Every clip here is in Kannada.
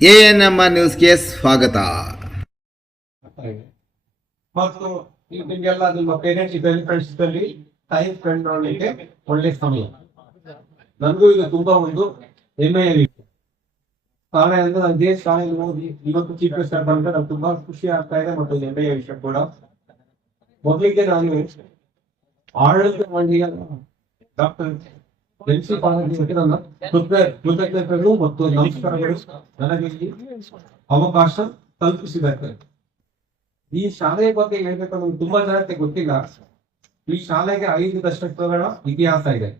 ಎ ಎನ್ ಎಂ ಆರ್ ನ್ಯೂಸ್ಗೆ ಸ್ವಾಗತ. ಮತ್ತು ನಿಮ್ಗೆಲ್ಲ ನಿಮ್ಮ ಪೇರೆಂಟ್ಸ್ ಫ್ರೆಂಡ್ಸ್ ಇದ್ದಲ್ಲಿ ಟೈಮ್ ಸ್ಪೆಂಡ್ ಮಾಡಲಿಕ್ಕೆ ಒಳ್ಳೆ ಸಮಯ. ನನಗೂ ಇದು ತುಂಬಾ ಒಂದು ಹೆಮ್ಮೆಯ ಕಾರಣ ಅಂದ್ರೆ ನಾನು ದೇಶ ಶಾಲೆಗೆ ಇವತ್ತು ಚೀಫ್ ಮಿನಿಸ್ಟರ್ ಬಂದ್ರೆ ನಂಗೆ ತುಂಬಾ ಖುಷಿ ಆಗ್ತಾ ಇದೆ ಮತ್ತು ಹೆಮ್ಮೆಯ ವಿಷಯ ಕೂಡ. ಮೊದಲಿಗೆ ನಾನು ಆಡಳಿತ ಮಂಡಳಿಯ ಡಾಕ್ಟರ್ ಕೃತಜ್ಞತೆಗಳು ಮತ್ತು ನಮಸ್ಕಾರಗಳು. ನನಗೆ ಅವಕಾಶ ಕಲ್ಪಿಸಿದ್ದಾರೆ ಈ ಶಾಲೆಯ ಬಗ್ಗೆ ಹೇಳ್ಬೇಕಂದ್ರೆ ತುಂಬಾ ಜನಕ್ಕೆ ಗೊತ್ತಿಲ್ಲ. ಈ ಶಾಲೆಗೆ ಐದು ದಶಕಗಳ ಇತಿಹಾಸ ಇದೆ.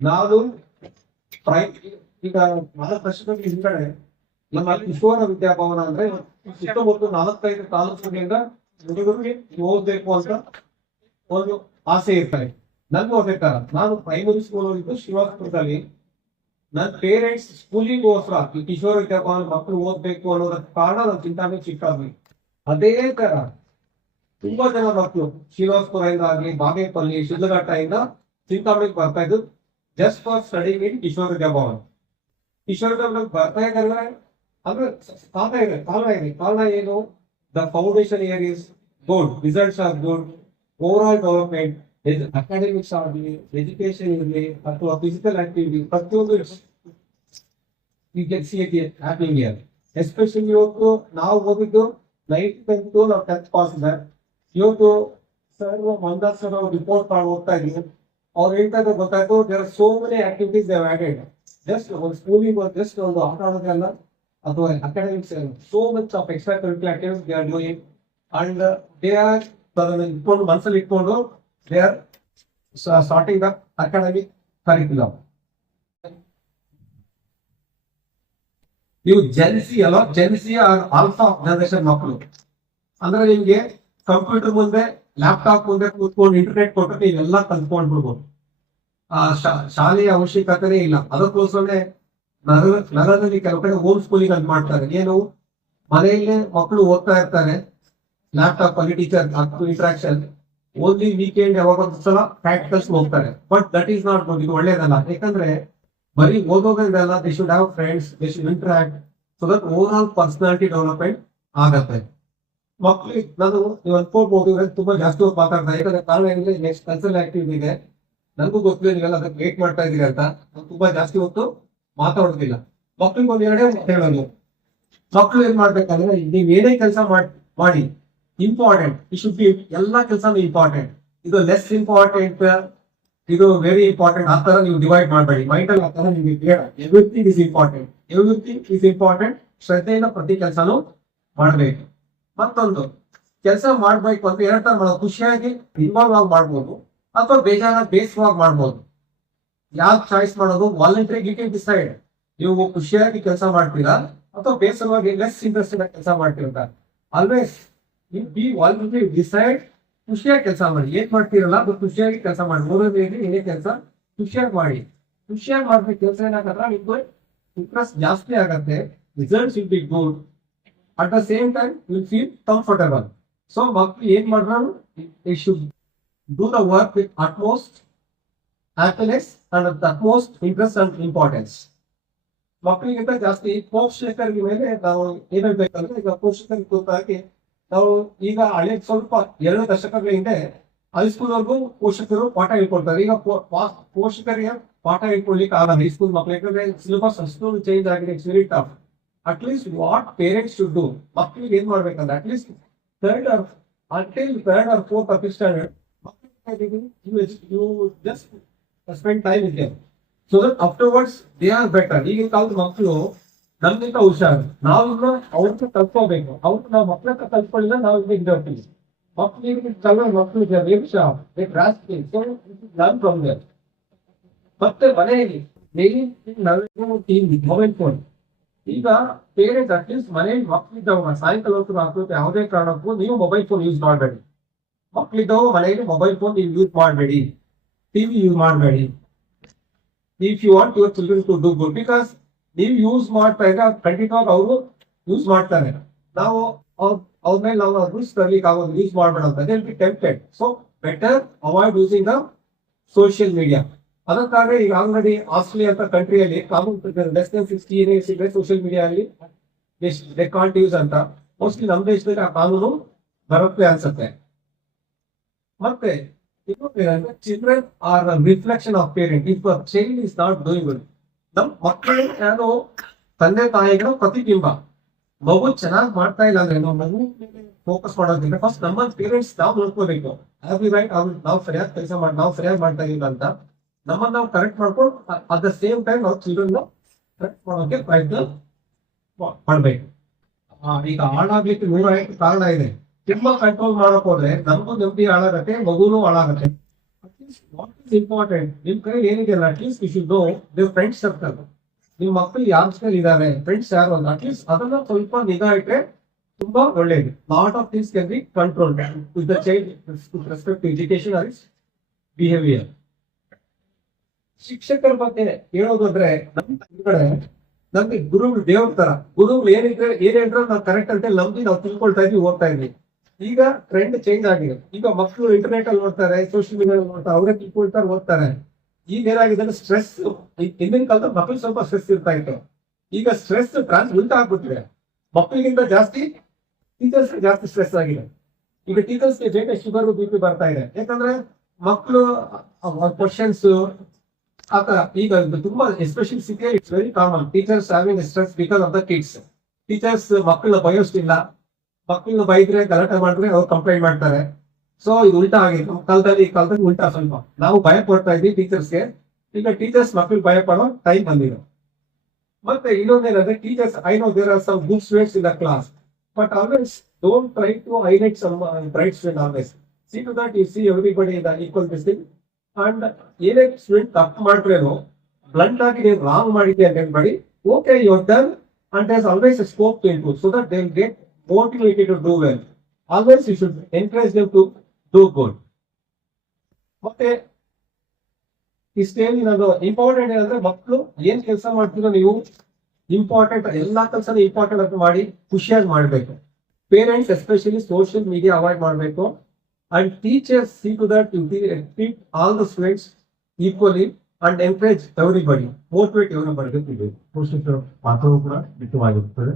ನಾವು ಪ್ರೈ, ಈಗ ನಾಲ್ಕು ದಶಕದ ಹಿಂದ್ಗಡೆ ನಮ್ಮ ಕಿಶೋರ ವಿದ್ಯಾಭವನ ಅಂದ್ರೆ ಸುತ್ತಮುತ್ತ ನಾಲ್ಕೈದು ತಾಲೂಕುಗಳಿಂದ ಹುಡುಗರಿಗೆ ಓದ್ಬೇಕು ಅಂತ ಒಂದು ಆಸೆ ಇರ್ತಾರೆ ನನ್ಗೂ ಅಫೆಕ್ಟ್ ತರ ನಾನು ಪ್ರೈಮರಿ ಸ್ಕೂಲ್ ಹೋಗಿದ್ದು ಶಿವಾಸ್ಪುರದಲ್ಲಿ ನನ್ನ ಪೇರೆಂಟ್ಸ್ ಸ್ಕೂಲಿಗೋಸ್ಕರ ಹೋಸ್ರ ಕಿಶೋರ್ ವಿದ್ಯಾಭವನ ಮಕ್ಕಳು ಓದ್ಬೇಕು ಅನ್ನೋದಕ್ಕೆ ಕಾರಣ ನಾನು ಚಿಂತಾನೆ ಚಿಕ್ಕಾಗ್ಲಿ ಅದೇ ತರ ತುಂಬಾ ಜನ ಮಕ್ಕಳು ಶ್ರೀನಿವಾಸಪುರದಿಂದ ಆಗ್ಲಿ, ಬಾಗೇಪಲ್ಲಿ ಶಿಡ್ಲಘಟ್ಟ ಚಿಂತಾಮಣಿಗೆ ಬರ್ತಾ ಇದ್ದು just for study in Kishore Vidyabhavan Kishore Vidyabhavana ಬರ್ತಾ ಇದ್ದಾರೆ ಅಂದ್ರೆ ಕಾರಣ ಇದೆ ಕಾರಣ ಇದೆ. ಕಾರಣ ಏನು? The foundation year is good results are good over all development academics ಆಗಲಿ ಎಜುಕೇಶನ್ ಇರಲಿ ಅಥವಾ ಫಿಸಿಕಲ್ ಆಕ್ಟಿವಿಟಿ ಪ್ರತಿಯೊಂದು ಯು ಹ್ಯಾಪಿಂಗ್ ಇಯರ್ ಎಸ್ಪೆಷಲಿ ಇವತ್ತು ನಾವು ಹೋಗಿದ್ದು ನೈಟ್ ಟೆಂತ್ ನಾವು ಟೆಂತ್ ಪಾಸ್ ಇದೆ ಇವತ್ತು ಸರ್ ಮಂದಾರ್ ಸರ್ ಅವ್ರು ರಿಪೋರ್ಟ್ ಮಾಡಿ ಹೋಗ್ತಾ ಇದ್ವಿ. ಅವ್ರು ಹೇಳ್ತಾ ಇದ್ದು ಗೊತ್ತಾಯ್ತು. There so many activities they've added just ಒಂದು ಸ್ಕೂಲಿಂಗ್ ಜಸ್ಟ್ ಒಂದು ಆಟ ಆಡೋದಲ್ಲ ಅಥವಾ academics so much of extra curricular activities they are doing and they are ಇಟ್ಕೊಂಡು ಮನಸ್ಸಲ್ಲಿ ಇಟ್ಕೊಂಡು are sorting the academic curriculum ನೀವು ಜೆನ್ಸಿ ಅಲ್ಲ ಜೆನ್ಸಿ ಆಲ್ಫಾ ಜನರೇಷನ್ ಮಕ್ಕಳು. ಅಂದ್ರೆ ನಿಮ್ಗೆ ಕಂಪ್ಯೂಟರ್ ಮುಂದೆ ಲ್ಯಾಪ್ಟಾಪ್ ಮುಂದೆ ಕೂತ್ಕೊಂಡು ಇಂಟರ್ನೆಟ್ ಕೊಟ್ಟರೆ ನೀವೆಲ್ಲ ಕಲ್ತ್ಕೊಂಡ್ ಬಿಡ್ಬೋದು ಆ ಶಾಲೆಯ ಅವಶ್ಯಕತೆನೇ ಇಲ್ಲ. ಅದಕ್ಕೋಸ್ಕರನೇ ನರ ಕೆಲವು ಕಡೆ ಹೋಮ್ ಸ್ಕೂಲಿಂಗ್ ಅಂತ ಮಾಡ್ತಾರೆ. ಏನು? ಮನೆಯಲ್ಲೇ ಮಕ್ಕಳು ಓದ್ತಾ ಇರ್ತಾರೆ. ಲ್ಯಾಪ್ಟಾಪ್ ಅಲ್ಲಿ ಟೀಚರ್ ಇಂಟ್ರಾಕ್ಷನ್ ಓನ್ಲಿ ವೀಕೆಂಡ್ ಯಾವಾಗ ಸಲ ಪ್ರಾಕ್ಟಿಕಲ್ಸ್ ಹೋಗ್ತಾರೆ. But that is not good ಇದು ಒಳ್ಳೇದಲ್ಲ. ಯಾಕಂದ್ರೆ ಬರೀ ಓದೋಗಲ್ಲ they should have friends they should interact so that over all personality development ಆಗತ್ತೆ. ಮಕ್ಳಿಗೆ ನಾನು ನೀವು ಅನ್ಕೋಬಹುದು ತುಂಬಾ ಜಾಸ್ತಿ ಹೋಗಿ ಮಾತಾಡ್ತಾ ಯಾಕಂದ್ರೆ ಕಾರಣ ಏನಿದೆ ನೆಕ್ಸ್ಟ್ ಕಲ್ಚರಲ್ ಆಕ್ಟಿವಿಟಿ ಇದೆ. ನನಗೂ ಗೊತ್ತಿಲ್ಲ ನೀವೆಲ್ಲ ಅದಕ್ಕೆ ವೇಟ್ ಮಾಡ್ತಾ ಇದೀರಿ ಅಂತ. ನಾನು ತುಂಬಾ ಜಾಸ್ತಿ ಹೊತ್ತು ಮಾತಾಡೋದಿಲ್ಲ. ಮಕ್ಳಿಗೆ ಒಂದ್ ಎರಡೇ ಹೇಳೋದು. ಮಕ್ಳು ಏನ್ ಮಾಡ್ಬೇಕಂದ್ರೆ, ನೀವ್ ಏನೇ ಕೆಲಸ ಮಾಡಿ ಇಂಪಾರ್ಟೆಂಟ್ ಇಟ್ ಶುಡ್ ಬಿ ಎಲ್ಲಾ ಕೆಲಸನೂ ಇಂಪಾರ್ಟೆಂಟ್ ಇದು ಲೆಸ್ ಇಂಪಾರ್ಟೆಂಟ್ ಇದು ವೆರಿ ಇಂಪಾರ್ಟೆಂಟ್ ಆ ತರ ನೀವು ಡಿವೈಡ್ ಮಾಡಬೇಡಿ. ಮೈಂಡ್ ಅಲ್ಲಿ ಆ ತರ ನಿಮಗೆ ಬೇಡ. Everything is important everything is important ಶ್ರದ್ಧೆಯಿಂದ ಪ್ರತಿ ಕೆಲಸನೂ ಮಾಡಬೇಕು. ಮತ್ತೊಂದು. ಕೆಲಸ ಮಾಡಬೇಕು ಅಂತ ಎರಡು ತರ ಮಾಡೋದು. ಖುಷಿಯಾಗಿ ಇನ್ವಾಲ್ವ್ ಆಗಿ ಮಾಡ್ಬೋದು. ಅಥವಾ ಬೇಜಾರ ಬೇಸರವಾಗಿ ಮಾಡ್ಬೋದು. ಯಾವ ಚಾಯ್ಸ್ ಮಾಡೋದು? ವಾಲಂಟರಿ ಕ್ಯಾನ್ ಡಿಸೈಡ್ ನೀವು ಖುಷಿಯಾಗಿ ಕೆಲಸ ಮಾಡ್ತೀರಾ? ಅಥವಾ ಬೇಸರವಾಗಿ ಲೆಸ್ ಇಂಟ್ರೆಸ್ಟ್ ಕೆಲಸ ಮಾಡ್ತೀರಾ? Always you be voluntary decide ಖುಷಿಯಾಗಿ ಕೆಲಸ ಮಾಡಿ. ಏನ್ ಮಾಡ್ತೀರಲ್ಲ ಅದು ಖುಷಿಯಾಗಿ ಕೆಲಸ ಮಾಡಿ. ಓದೋದ್ರಲ್ಲಿ ಏನೇ ಕೆಲಸ? ಖುಷಿಯಾಗಿ ಮಾಡಿ. ಖುಷಿಯಾಗಿ ಮಾಡ್ಬೇಕು. ಕೆಲಸ ಏನಾಗತ್ತ? ನಿಮ್ದು ಇಂಟ್ರೆಸ್ಟ್ ಜಾಸ್ತಿ ಆಗತ್ತೆ. Results will be good at the same time will feel comfortable so ಮಕ್ಳು ಏನ್ ಮಾಡ್ರು ಈ should do the work with utmost happiness and utmost interest and importance ಮಕ್ಕಳಿಗಿಂತ ಜಾಸ್ತಿ ಪೋಷಕರಿಗೆ ಮೇಲೆ ನಾವು ಏನ್ ಹೇಳ್ಬೇಕಂದ್ರೆ ಈಗ ಪೋಷಕರಿಗೆ ಗೊತ್ತಾಗಿ ನಾವು ಈಗ ಹಳೆ ಸ್ವಲ್ಪ ಎರಡು ದಶಕಗಳ ಹಿಂದೆ ಹೈಸ್ಕೂಲ್ವರೆಗೂ ಪೋಷಕರು ಪಾಠ ಹೇಳ್ಕೊಡ್ತಾರೆ. ಈಗ ಪೋಷಕರಿಗೆ ಪಾಠ ಹೇಳ್ಕೊಡ್ಲಿಕ್ಕೆ ಆಗಲ್ಲ. ಹೈಸ್ಕೂಲ್ ಮಕ್ಕಳು ಯಾಕಂದ್ರೆ ಸಿಲೆಬಸ್ ಅಷ್ಟು ಚೇಂಜ್ ಆಗಿದೆ. Very tough at least what parents should do ಮಕ್ಕಳಿಗೆ ಏನ್ ಮಾಡ್ಬೇಕಂದ್ರೆ at least third or until third or fourth of standard just spend time ಇದೆ so that afterwards they are better ಈಗಿನ ಕಾಲದ ಮಕ್ಕಳು ನಮ್ಗಿಂತ ಹುಷಾರು. ನಾವಿನ್ನ ಅವ್ರನ್ನ ಕಲ್ತ್ಕೋಬೇಕು. ಅವ್ರು ನಾವು ಮಕ್ಳ ಕಲ್ತ್ಕೊಳ್ಳಿಲ್ಲ ನಾವ್ ಈಗ ಹೋಗ್ತೀವಿ ಮಕ್ಳಿಗೆ ಕಲರ್ ಮಕ್ಕಳು ಲರ್ನ್ ಫ್ರಮ್ ಪ್ರಾಬ್ಲಮ್ ಮತ್ತೆ ಮನೆಯಲ್ಲಿ ಡೈಲಿ ಮೊಬೈಲ್ ಫೋನ್ ಈಗ ಪೇರೆಂಟ್ಸ್ ಅಟ್ಲೀಸ್ಟ್ ಮನೆಯಲ್ಲಿ ಮಕ್ಕಳಿದ್ದವ ಸಾಯಂಕಾಲ ಹೊತ್ತು ಹಾಕೋದು ಯಾವುದೇ ಕಾರಣಕ್ಕೂ ನೀವು ಮೊಬೈಲ್ ಫೋನ್ ಯೂಸ್ ಮಾಡಬೇಡಿ. ಮಕ್ಕಳಿದ್ದವು ಮನೆಯಲ್ಲಿ ಮೊಬೈಲ್ ಫೋನ್ ನೀವು ಯೂಸ್ ಮಾಡಬೇಡಿ. ಟಿವಿ ಯೂಸ್ ಮಾಡಬೇಡಿ. If you want your children to do good because ನೀವು ಯೂಸ್ ಮಾಡ್ತಾ ಇದ್ರೆ ಖಂಡಿತವಾಗಿ ಅವರು ಯೂಸ್ ಮಾಡ್ತಾರೆ. ನಾವು ಅವ್ರ ಮೇಲೆ ನಾವು ರೂಲ್ಸ್ ತರ್ಲಿಕ್ಕೆ ಆಗೋದು ಯೂಸ್ ಮಾಡಬೇಡ ಅಂತ. Tempted so better avoid using the social media ಅದಕ್ಕಾಗಿ ಈಗ ಆಲ್ರೆಡಿ ಆಸ್ಟ್ರೇಲಿಯಾ ಅಂತ ಕಂಟ್ರಿಯಲ್ಲಿ common less than sixty years ಇದ್ರೆ ಸೋಷಿಯಲ್ ಮೀಡಿಯಾ ಅಲ್ಲಿ ದೇ ಕಾಂಟ್ ಯೂಸ್ ಅಂತ. ಮೋಸ್ಟ್ಲಿ ನಮ್ಮ ದೇಶದಲ್ಲಿ ಆ ಕಾನೂನು ಬರುತ್ತೆ ಅನ್ಸುತ್ತೆ. ಮತ್ತೆ children are reflection of parent if child is not doing ನಮ್ ಮಕ್ಕಳು ಯಾರೋ ತಂದೆ ತಾಯಿಗಳ ಪ್ರತಿಬಿಂಬ. ಮಗು ಚೆನ್ನಾಗಿ ಮಾಡ್ತಾ ಇಲ್ಲ ಅಂದ್ರೆ ನಾವು ಮಗು ಫೋಕಸ್ ಮಾಡೋದ್ರಿಂದ ಫಸ್ಟ್ ನಮ್ಮ ಪೇರೆಂಟ್ಸ್ ನಾವು ನೋಡ್ಕೋಬೇಕು. ಹ್ಯಾವ್ ರೈಟ್ ಅವ್ರು ನಾವು ಸರಿಯಾಗಿ ಕೆಲಸ ಮಾಡಿ, ನಾವು ಸರಿಯಾಗಿ ಮಾಡ್ತಾ ಇಲ್ಲ ಅಂತ ನಮ್ಮನ್ನ ನಾವು ಕರೆಕ್ಟ್ ಮಾಡ್ಕೊಂಡು ಅಟ್ ದ ಸೇಮ್ ಟೈಮ್ ನಾವು ಚಿಲ್ಡ್ರನ್ ಕರೆಕ್ಟ್ ಮಾಡೋಕೆ ಪ್ರಯತ್ನ ಮಾಡ್ಬೇಕು. ಈಗ ಹಾಳಾಗ್ಲಿಕ್ಕೆ ನೂರ ಕಾರಣ ಇದೆ. ತುಂಬಾ ಕಂಟ್ರೋಲ್ ಮಾಡಕ್ ಹೋದ್ರೆ ನಮಗೂ ನೆಮ್ಮದಿ ಹಾಳಾಗತ್ತೆ, ಮಗುನು ಹಾಳಾಗತ್ತೆ. ವಾಟ್ ಇಸ್ ಇಂಪಾರ್ಟೆಂಟ್ ನಿಮ್ ಕೈ ಏನಿದೆಯಲ್ಲ at least you should know ನಿಮ್ ಫ್ರೆಂಡ್ಸ್ ಸರ್ಕಲ್ ನಿಮ್ ಮಕ್ಕಳು ಯಾರ ಜೊತೆ ಇದಾರೆ ಫ್ರೆಂಡ್ಸ್ ಯಾರು ಅಂತ ಅಟ್ಲೀಸ್ಟ್ ಅದನ್ನ ಸ್ವಲ್ಪ ನಿಗಾ ಇಟ್ಟರೆ ತುಂಬಾ ಒಳ್ಳೇದು lot of things can be control with the child respect education or behaviour ಶಿಕ್ಷಕರ ಬಗ್ಗೆ ಹೇಳೋದಾದ್ರೆ ನಮ್ ಕಡೆ, ನಮ್ಗೆ ಗುರುಗಳು ದೇವ್ರ ತರ. ಗುರುಗಳು ಏನಿದ್ರೆ ಏನ್ ಹೇಳಿದ್ರು ನಾವು ಕರೆಕ್ಟ್ ಅಂತ ನಂಬಿ ನಾವು ತಿಳ್ಕೊಳ್ತಾ ಇದ್ವಿ, ಓದ್ತಾ ಇದ್ವಿ. ಈಗ ಟ್ರೆಂಡ್ ಚೇಂಜ್ ಆಗಿದೆ. ಈಗ ಮಕ್ಕಳು ಇಂಟರ್ನೆಟ್ ಅಲ್ಲಿ ನೋಡ್ತಾರೆ ಸೋಷಿಯಲ್ ಮೀಡಿಯಾ ನೋಡ್ತಾರೆ, ಅವರೇ ತಿಳ್ಕೊಳ್ತಾರೆ, ಓದ್ತಾರೆ. ಈಗ ಏನಾಗಿದೆ ಸ್ಟ್ರೆಸ್ ಹಿಂದಿನ ಕಾಲದಲ್ಲಿ ಮಕ್ಕಳು ಸ್ವಲ್ಪ ಸ್ಟ್ರೆಸ್ ಇರ್ತಾ ಇತ್ತು. ಈಗ ಸ್ಟ್ರೆಸ್ ಟ್ರಾನ್ಸ್ ಉಲ್ಟಾ ಆಗ್ಬಿಟ್ಟಿದೆ. ಮಕ್ಕಳಿಗಿಂತ ಜಾಸ್ತಿ ಟೀಚರ್ಸ್ ಜಾಸ್ತಿ ಸ್ಟ್ರೆಸ್ ಆಗಿದೆ. ಈಗ ಟೀಚರ್ಸ್ ಬೇಗ ಶುಗರ್ ಬಿ ಪಿ ಬರ್ತಾ ಇದೆ. ಯಾಕಂದ್ರೆ ಮಕ್ಕಳು ಕ್ವಶನ್ಸ್ ಆತರ ಈಗ ತುಂಬಾ especial city it's very common teachers having stress because of the kids teachers ಮಕ್ಕಳನ್ನ ಬಯೋಷ್ಟಿಲ್ಲ ಮಕ್ಕಳನ್ನ ಬೈದ್ರೆ ಗಲಾಟೆ ಮಾಡಿದ್ರೆ ಅವ್ರು ಕಂಪ್ಲೇಂಟ್ ಮಾಡ್ತಾರೆ. ಸೊ ಇದು ಉಲ್ಟಾ ಆಗಿದೆ ನಮ್ಮ ಕಾಲದಲ್ಲಿ ಈ ಉಲ್ಟಾ ಸ್ವಲ್ಪ. ನಾವು ಭಯ ಪಡ್ತಾ ಇದ್ವಿ ಟೀಚರ್ಸ್ಗೆ ಈಗ ಟೀಚರ್ಸ್ ಮಕ್ಕಳು ಭಯ ಪಡೋ ಟೈಮ್ ಬಂದಿದೆ. ಮತ್ತೆ ಇನ್ನೊಂದೇನಂದ್ರೆ teachers I know there are some good students in the class but always don't try to highlight some bright student always see to that you see everybody the equal this thing and ಏನೇ ಸ್ಟೂಡೆಂಟ್ ತಪ್ಪು ಮಾಡ್ರೇನು ಬ್ಲಂಟ್ ಆಗಿ ನೀವು ರಾಂಗ್ ಮಾಡಿದ್ದೆ ಅಂತ ಹೇಳ್ಬೇಡಿ okay your done and always scope to improve so that they get motivated to do well always you should encourage them to do good. ಮತ್ತೆ ಇಷ್ಟೇನು ನಾನು ಇಂಪಾರ್ಟೆಂಟ್ ಏನಂದ್ರೆ ಮಕ್ಕಳು ಏನ್ ಕೆಲಸ ಮಾಡ್ತೀರೋ ನೀವು ಇಂಪಾರ್ಟೆಂಟ್ ಎಲ್ಲಾ ಕೆಲಸನೂ ಇಂಪಾರ್ಟೆಂಟ್ ಅಂತ ಮಾಡಿ ಖುಷಿಯಾಗಿ ಮಾಡ್ಬೇಕು parents especially social media avoid ಮಾಡಬೇಕು and teachers see to that you treat all the students equally and encourage everybody motivate everybody ಪೋಷಕರ ಪಾತ್ರವೂ ಕೂಡ ಮುಖ್ಯವಾಗಿರುತ್ತದೆ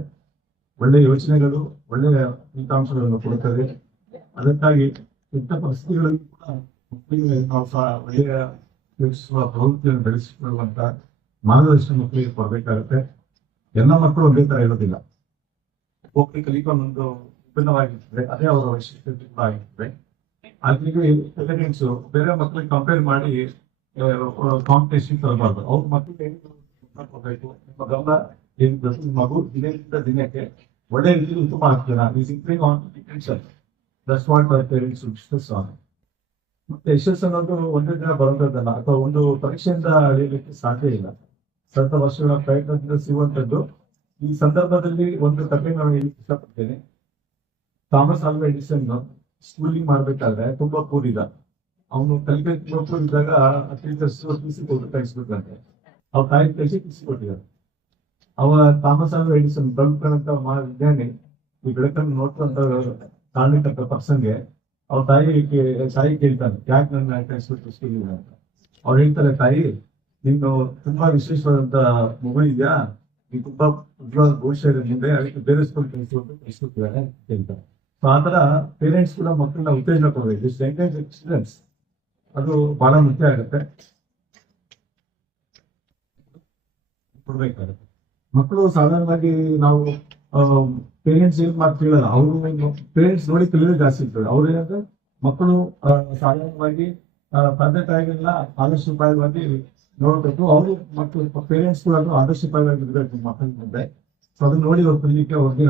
ಒಳ್ಳೆಯ ಯೋಚನೆಗಳು ಒಳ್ಳೆಯ ಫಲಿತಾಂಶಗಳನ್ನು ಕೊಡುತ್ತದೆ. ಅದಕ್ಕಾಗಿ ಇಂಥ ಪರಿಸ್ಥಿತಿಗಳಲ್ಲಿ ಕೂಡ ಮಕ್ಕಳಿಗೆ ನಾವು ಒಳ್ಳೆಯ ಯೋಚಿಸುವ ಪ್ರವೃತ್ತಿಯನ್ನು ಬೆಳೆಸಿಕೊಳ್ಳುವಂತ ಮಾರ್ಗದರ್ಶನ ಮಕ್ಕಳಿಗೆ ಕೊಡಬೇಕಾಗುತ್ತೆ. ಎಲ್ಲ ಮಕ್ಕಳು ಒಂದೇ ತರ ಇರೋದಿಲ್ಲ. ಒಬ್ಬರಿಗೆ ಕಲಿಕಾ ಒಂದು ವಿಭಿನ್ನವಾಗಿರ್ತದೆ. ಅದೇ ಅವರ ವೈಶಿಷ್ಟ್ಯತೆ ಕೂಡ ಆಗಿರ್ತದೆ. ಅದಕ್ಕೆ ಪೇರೆಂಟ್ಸ್ ಬೇರೆ ಮಕ್ಕಳಿಗೆ ಕಂಪೇರ್ ಮಾಡಿ ಕಾಂಪಿಟೇಷನ್ ತರಬಾರ್ದು. ಅವ್ರ ಮಕ್ಕಳಿಗೆ ಕೊಡಬೇಕು? ನಿಮ್ಮ ಗಮನ ಮಗು ದಿನದಿಂದ ದಿನಕ್ಕೆ ಒಳ್ಳೆ ರೀತಿ ಉತ್ತಮ ಆಗ್ತದೆ is improving on intention that's what parents discuss on ಮತ್ತೆ ಯಶಸ್ಸು ಅನ್ನೋದು ಒಂದೇ ದಿನ ಬರೋದಲ್ಲ ಅಥವಾ ಒಂದು ಪರೀಕ್ಷೆಯಿಂದ ಅಳಿಯಲಿಕ್ಕೆ ಸಾಧ್ಯ ಇಲ್ಲ. ಸತ ವರ್ಷಗಳ ಪ್ರಯತ್ನದಿಂದ ಸಿಗುವಂತದ್ದು ಈ ಸಂದರ್ಭದಲ್ಲಿ ಒಂದು ಕಥೆ ನಾನು ಹೇಳಲಿಕ್ಕೆ ಇಷ್ಟಪಡ್ತೇನೆ. ಥಾಮಸ್ ಆಲ್ವ ಎಡಿಸನ್ ಸ್ಕೂಲಿಂಗ್ ಮಾಡ್ಬೇಕಾದ್ರೆ ತುಂಬಾ ಕೂಡಿದ ಅವನು ಕಲಿಕೆ ತುಂಬಾ ಕೂಡಿದಾಗ ಟೀಚರ್ಸ್ ಕೊಟ್ಟು ಕಳಿಸ್ಬೇಕಂತೆ ಅವ್ರ ತಾಯಿ ಕಳಿಸಿ ಟಿಸಿ ಕೊಟ್ಟಿದ್ದಾರೆ ಅವ ಥಾಮಸ್ ಎಡಿಸನ್ ಬಲ್ಬ್ ಅಂತ ವಿಜ್ಞಾನಿ ಈ ಬೆಳಕನ್ನು ನೋಡ್ಕೊಂತ ಪರ್ಸನ್ ಪರ್ಸನ್ಗೆ, ಅವ್ರ ತಾಯಿ ತಾಯಿ ಕೇಳ್ತಾನೆ, ಯಾಕೆ ನನ್ನ ಸ್ಕೂಲ್ ಸ್ಕೂಲಿಗೆ ಅಂತ. ಅವ್ರು ಹೇಳ್ತಾರೆ, ತಾಯಿ, ನೀನು ತುಂಬಾ ವಿಶೇಷವಾದಂತ ಮೊಬೈಲ್ ಇದೆಯಾ? ನೀನು ತುಂಬಾ ಉಜ್ವಲ ಭವಿಷ್ಯ ಇದೆ ಮುಂದೆ, ಅದಕ್ಕೆ ಬೇರೆ ಸ್ಕೂಲ್ ಕಳಿಸ್ಕೊಟ್ಟಿದ್ದಾರೆ ಹೇಳ್ತಾರೆ ಸೊ ಆತರ ತರ ಪೇರೆಂಟ್ಸ್ ಕೂಡ ಮಕ್ಕಳನ್ನ ಉತ್ತೇಜನ ಕೊಡಬೇಕು. ಸೆಂಟೆನ್ಸ್ ಎಕ್ಸ್ಪೀರಿಯನ್ಸ್ ಅದು ಬಹಳ ಮುಖ್ಯ ಆಗುತ್ತೆ. ಕೊಡ್ಬೇಕಾಗುತ್ತೆ. ಮಕ್ಕಳು ಸಾಧಾರಣವಾಗಿ ನಾವು ಪೇರೆಂಟ್ಸ್ ಏನ್ ಮಾತು ಕೇಳಲ್ಲ ಅವರು ಪೇರೆಂಟ್ಸ್ ನೋಡಿ ಕಲಿಯೋದು ಜಾಸ್ತಿ ಇರ್ತದೆ. ಅವ್ರು ಏನಂದ್ರೆ ಮಕ್ಕಳು ಸಾಧಾರಣವಾಗಿ ತಂದೆ ತಾಯಿಗಳನ್ನ ಪ್ರಾಯವಾಗಿ ನೋಡಬೇಕು. ಅವರು ಮಕ್ಕಳು ಪೇರೆಂಟ್ಸ್ ಕೂಡ ಆದರ್ಶಪ್ರಾಯವಾಗಿ ಇರಬೇಕು ಮಕ್ಕಳ ಮುಂದೆ. ಸೊ ಅದನ್ನ ನೋಡಿ ಅವ್ರು ಕಲಿಯಕ್ಕೆ ಅವ್ರಿಗೆ